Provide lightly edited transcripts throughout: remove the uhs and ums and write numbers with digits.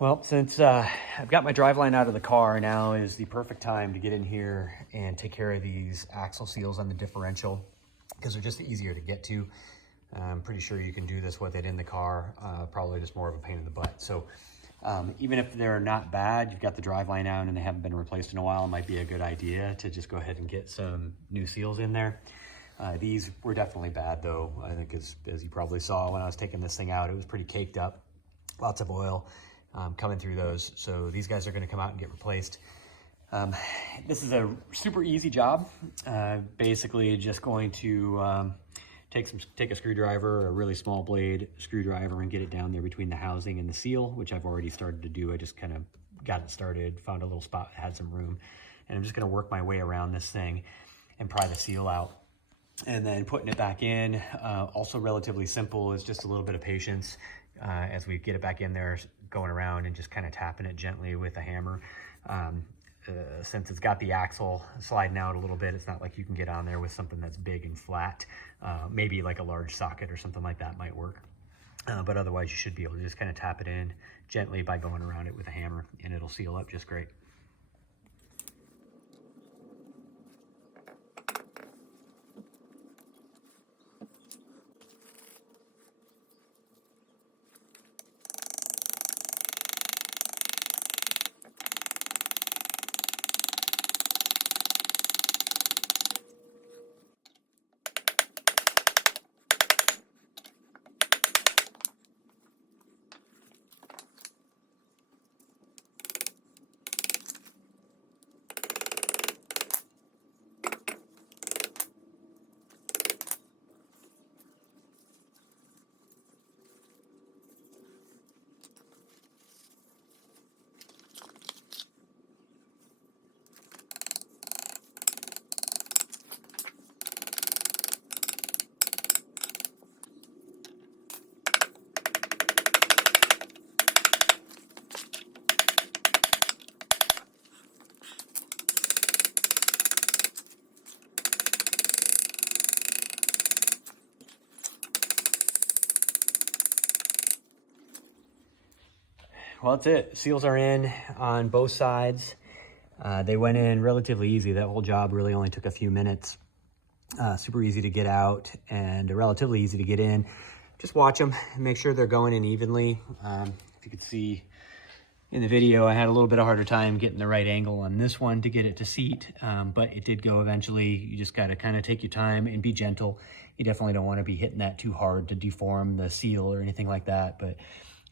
Well, since I've got my driveline out of the car, now is the perfect time to get in here and take care of these axle seals on the differential because they're just easier to get to. I'm pretty sure you can do this with it in the car, probably just more of a pain in the butt. So even if they're not bad, you've got the driveline out and they haven't been replaced in a while, it might be a good idea to just go ahead and get some new seals in there. These were definitely bad though. I think as you probably saw when I was taking this thing out, it was pretty caked up, lots of oil coming through those. So these guys are going to come out and get replaced. This is a super easy job. Basically just going to take a screwdriver, a really small blade screwdriver, and get it down there between the housing and the seal, which I've already started to do. I just kind of got it started, found a little spot that had some room, and I'm just going to work my way around this thing and pry the seal out. And then putting it back in, also relatively simple, is just a little bit of patience as we get it back in there, going around and just kind of tapping it gently with a hammer. Since it's got the axle sliding out a little bit, it's not like you can get on there with something that's big and flat. Maybe like a large socket or something like that might work. But otherwise you should be able to just kind of tap it in gently by going around it with a hammer, and it'll seal up just great. Well, that's it. Seals are in on both sides. They went in relatively easy. That whole job really only took a few minutes. Super easy to get out and relatively easy to get in. Just watch them and make sure they're going in evenly. If you could see in the video, I had a little bit of harder time getting the right angle on this one to get it to seat, but it did go eventually. You just got to kind of take your time and be gentle. You definitely don't want to be hitting that too hard to deform the seal or anything like that, but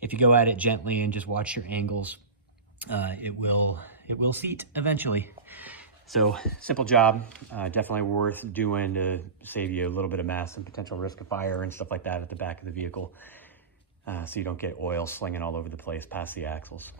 if you go at it gently and just watch your angles, it will seat eventually. So simple job, definitely worth doing to save you a little bit of mess and potential risk of fire and stuff like that at the back of the vehicle, so you don't get oil slinging all over the place past the axles.